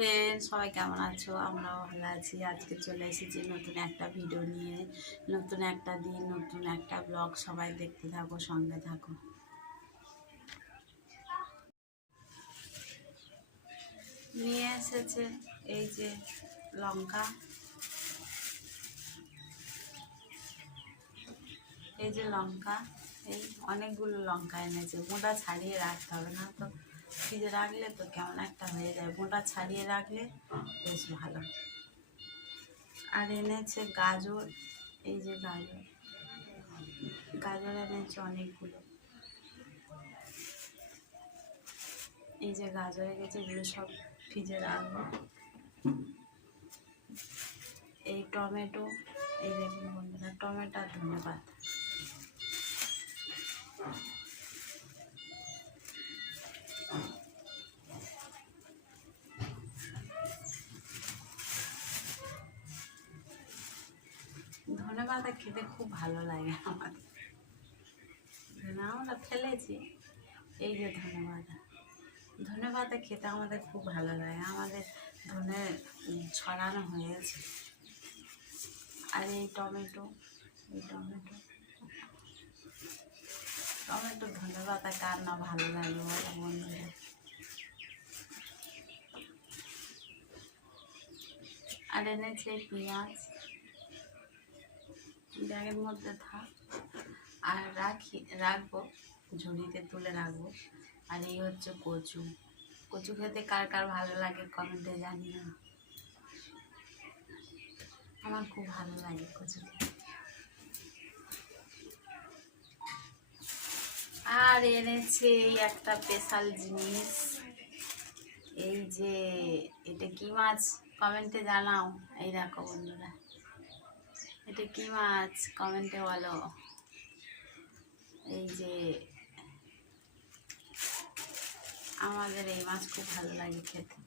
Friend, সবাই কেমন আছো? আমরাও ভালো আছি। আজকে চলে এসেছি নতুন একটা ভিডিও নিয়ে, নতুন একটা দিন, নতুন একটা ব্লগ। সবাই দেখতে থাকো, সঙ্গে থাকো। নিয়ে এসেছে এই যে লঙ্কা, এই যে লঙ্কা, এই অনেকগুলো লঙ্কা এনেছে। মোটা ছাড়িয়ে রাখতে হবে, না তো ফ্রিজে রাখলে তো কেমন একটা হয়ে যায়। মোটা ছাড়িয়ে রাখলে বেশ ভালো। আর এনেছে গাজর, এই যে গাজর, গাজর এনেছে অনেকগুলো। এই যে গাজর গেছে, এগুলো সব ফ্রিজে রাখবো। এই টমেটো, এই দেখুন বন্ধুরা, টমেটো আর ধন্যবাদ। ধন্যবাদ খেতে খুব ভালো লাগে আমার। আমরা ফেলেছি, এই যে ধন্যবাদ, ধন্যবাদ খেতে আমাদের খুব ভালো লাগে। আমাদের ধনে ছড়ানো হয়েছে। আর এই টমেটো, এই টমেটো, টমেটো ধন্যবাদ কার না ভালো লাগে বলো বন্ধুরা। আর এনেছে পেঁয়াজ, ব্যাগের মধ্যে থাক। আর রাখবো ঝুড়িতে তুলে রাখবো। আর এই হচ্ছে কচু। কচু খেতে কার কার ভালো লাগে কমেন্টে জানিও। আমার খুব ভালো লাগে কচু খেতে। আর এনেছে এই একটা স্পেশাল জিনিস, এই যে এটা কি মাছ কমেন্টে জানাও। এই দেখো বন্ধুরা, এটা কি মাছ কমেন্টে বলো। এই যে আমাদের এই মাছ খুব ভালো লাগে খেতে।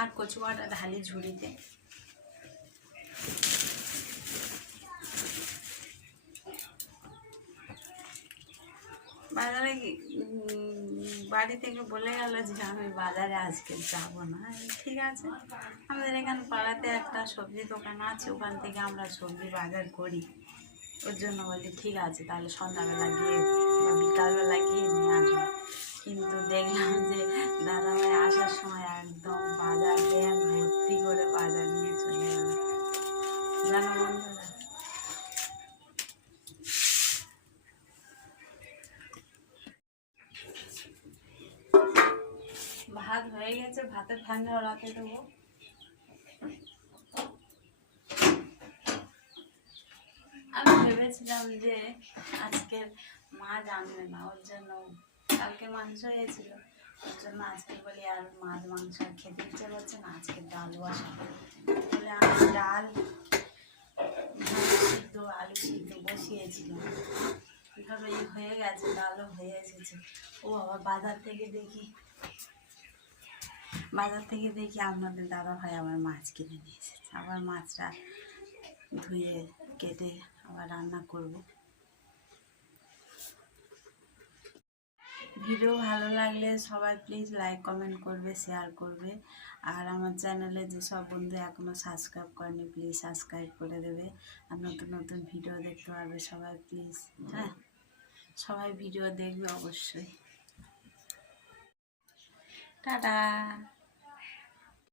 আর কচু বাটা ঢালি ঝুড়িতে। বাজারে বাড়ি থেকে বলে গেল যে আমি বাজারে আজকে যাব না। ঠিক আছে, আমাদের এখানে পাড়াতে একটা সবজি দোকান আছে, ওখান থেকে আমরা সবজি বাজার করি। ওর জন্য বলি ঠিক আছে, তাহলে সন্ধ্যাবেলা গিয়ে বা বিকালবেলা গিয়ে নিয়ে আসবো। কিন্তু দেখলাম যে দাদাভাই আসার সময় একদম বাজার ব্যাগ ভর্তি করে বাজার নিয়ে চলে গেল। জানো বন্ধুরা, ভাত হয়ে গেছে, ভাতের ঠান্ডা রাতে দেবো। আমি ভেবেছিলাম যে আজকের মাছ আনবে না, ওর জন্য কালকে মাংস হয়েছিল, ওর জন্য আজকে বলি আর মাছ মাংস খেতে ইচ্ছে করছে না, আজকে ডাল বসা বলে আমি ডাল সিদ্ধ আলু সিদ্ধ বসিয়েছিলাম। ধরো এই হয়ে গেছে, ডালও হয়ে এসেছে। ও আবার বাজার থেকে দেখি আপনাদের দাদা ভাই আবার মাছ কিনে নিয়ে এসেছে। আবার মাছটা ধুয়ে কেটে আবার রান্না করব। ভিডিও ভালো লাগলে সবাই প্লিজ লাইক কমেন্ট করবে, শেয়ার করবে। আর আমার চ্যানেলে যেসব বন্ধু এখনও সাবস্ক্রাইব করেনি প্লিজ সাবস্ক্রাইব করে দেবে। আর নতুন নতুন ভিডিও দেখতে পারবে সবাই প্লিজ। হ্যাঁ, সবাই ভিডিও দেখবে অবশ্যই। টাটা।